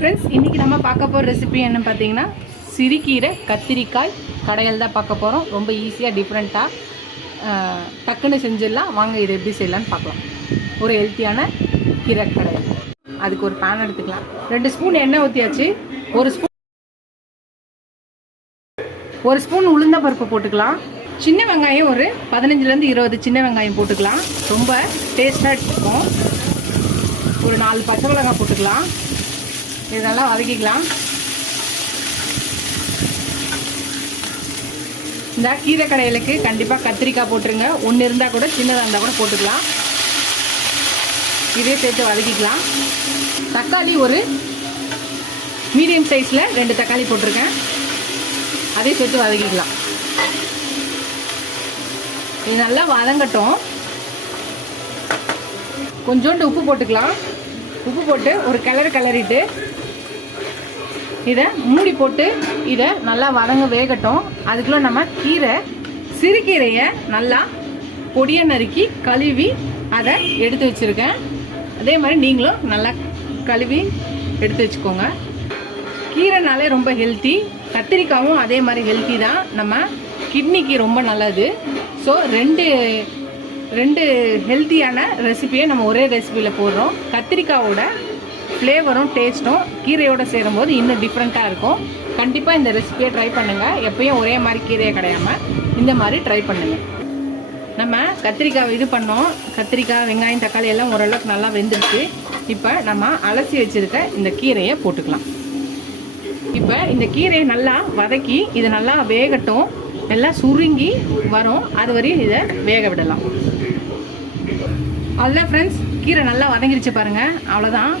Friends इनकी நம்ம பார்க்க போற ரெசிபி என்ன பாத்தீங்கன்னா சிறுகீரை கத்திரிக்காய் கடையல் தான் பார்க்க போறோம். ரொம்ப ஈஸியா டிஃபரண்டா டக்குன்னு செஞ்சிடலாம். வாங்க இத எப்படி செய்யலாம்னு பார்க்கலாம். ஒரு ஹெல்தியான கீரை கடையல். அதுக்கு ஒரு pan எடுத்துக்கலாம். 2 ஸ்பூன் எண்ணெய் ஊத்தியாச்சு. 1 ஸ்பூன் உளுந்த பருப்பு போட்டுக்கலாம். சின்ன வெங்காயம் ஒரு 15 ல இருந்து 20 சின்ன வெங்காயம் போட்டுக்கலாம். ரொம்ப டேஸ்டா இருக்கும். ஒரு 4 பச்சை மிளகாய் போட்டுக்கலாம். இது நல்லா வதக்கிக்கலாம். இந்த கீரை கடையிலுக்கு கண்டிப்பாக கத்திரிக்காய் போட்டுருங்க. ஒன்று இருந்தால் கூட சின்னதாக இருந்தால் கூட போட்டுக்கலாம். இதே சேர்த்து வதக்கிக்கலாம். தக்காளி ஒரு மீடியம் சைஸில் 2 தக்காளி போட்டிருக்கேன். அதே சேர்த்து வதக்கிக்கலாம். இது நல்லா வதங்கட்டும். கொஞ்சோண்டு உப்பு போட்டுக்கலாம். உப்பு போட்டு ஒரு கிளறிட்டு இதை மூடி போட்டு இதை நல்லா வதங்க வேகட்டும். அதுக்குள்ளே நம்ம சிறுகீரையை நல்லா பொடியை நறுக்கி கழுவி அதை எடுத்து வச்சுருக்கேன். அதே மாதிரி நீங்களும் நல்லா கழுவி எடுத்து வச்சுக்கோங்க. கீரைனாலே ரொம்ப ஹெல்த்தி. கத்திரிக்காயும் அதே மாதிரி ஹெல்த்தி தான். நம்ம கிட்னிக்கு ரொம்ப நல்லது. ஸோ ரெண்டு ஹெல்த்தியான ரெசிபியை நம்ம ஒரே ரெசிபியில் போடுறோம். கத்திரிக்காயோட ஃப்ளேவரும் டேஸ்ட்டும் கீரையோடு சேரும்போது இன்னும் டிஃப்ரெண்ட்டாக இருக்கும். கண்டிப்பாக இந்த ரெசிபியை ட்ரை பண்ணுங்கள். எப்பயும் ஒரே மாதிரி கீரையை கிடையாமல் இந்த மாதிரி ட்ரை பண்ணுங்கள். நம்ம கத்திரிக்காய் இது பண்ணோம். கத்திரிக்காய் வெங்காயம் தக்காளி எல்லாம் ஓரளவுக்கு நல்லா வெந்துருச்சு. இப்போ நம்ம அலசி வச்சுருக்க இந்த கீரையை போட்டுக்கலாம். இப்போ இந்த கீரையை நல்லா வதக்கி இதை நல்லா வேகட்டும். எல்லாம் சுருங்கி வரும். அது வரையும் இதை வேக விடலாம். அதில் ஃப்ரெண்ட்ஸ் கீரை நல்லா வதங்கிருச்சு பாருங்கள். அவ்வளோதான்.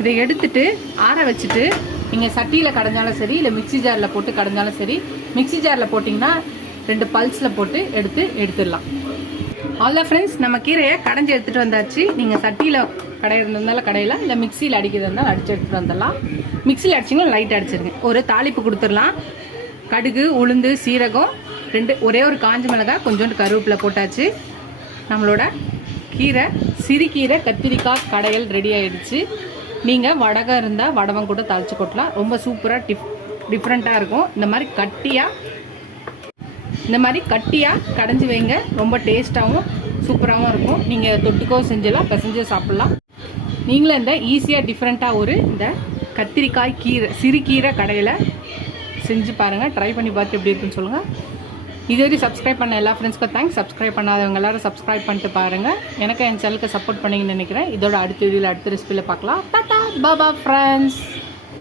இதை எடுத்துட்டு ஆற வச்சுட்டு நீங்கள் சட்டியில் கடைஞ்சாலும் சரி, இல்லை மிக்சி ஜாரில் போட்டு கடைஞ்சாலும் சரி. மிக்சி ஜாரில் போட்டிங்கன்னா 2 பல்ஸில் போட்டு எடுத்துடலாம். அவ்வளோதான் ஃப்ரெண்ட்ஸ், நம்ம கீரையை கடைஞ்சி எடுத்துகிட்டு வந்தாச்சு. நீங்கள் சட்டியில் கடையிருந்தாலும் கடையில், இல்லை மிக்சியில் அடிக்கிறது இருந்தாலும் அடித்து எடுத்துகிட்டு வந்துடலாம். மிக்சியில் அடிச்சிங்கன்னா லைட் அடிச்சிருங்க. ஒரு தாளிப்பு கொடுத்துடலாம். கடுகு, உளுந்து, சீரகம், ஒரே ஒரு காஞ்ச மிளகாய், கொஞ்சோண்டு கருவேப்பிலை போட்டாச்சு. நம்மளோட சிறுகீரை கத்திரிக்காய் கடையல் ரெடி ஆகிடுச்சு. நீங்கள் வடகம் இருந்தால் வடகம் கூட தாளித்து கொட்டலாம். ரொம்ப சூப்பராக டிஃப்ரெண்ட்டாக இருக்கும். இந்த மாதிரி கட்டியாக கடைஞ்சி வைங்க. ரொம்ப டேஸ்ட்டாகவும் சூப்பராகவும் இருக்கும். நீங்கள் தொட்டுக்கோ செஞ்சலாம், பிசைஞ்சு சாப்பிட்லாம். நீங்களும் இந்த ஈஸியாக டிஃப்ரெண்ட்டாக இந்த கத்திரிக்காய் சிறுகீரை கடையில் செஞ்சு பாருங்கள். ட்ரை பண்ணி பார்த்து எப்படி இருக்குன்னு சொல்லுங்கள். இதுவரை சப்ஸ்கிரைப் பண்ண எல்லா ஃப்ரெண்ட்ஸ்க்கும் தேங்க்ஸ். சப்ஸ்கிரைப் பண்ணாதவங்க எல்லாரும் சப்ஸ்கிரைப் பண்ணிட்டு பாருங்கள். எனக்கு என் சேனலுக்கு சப்போர்ட் பண்ணிங்கன்னு நினைக்கிறேன். இதோட அடுத்த வீடியோவில் அடுத்த ரெசிபியில் பார்க்கலாம். டாடா பாபா ஃப்ரெண்ட்ஸ்.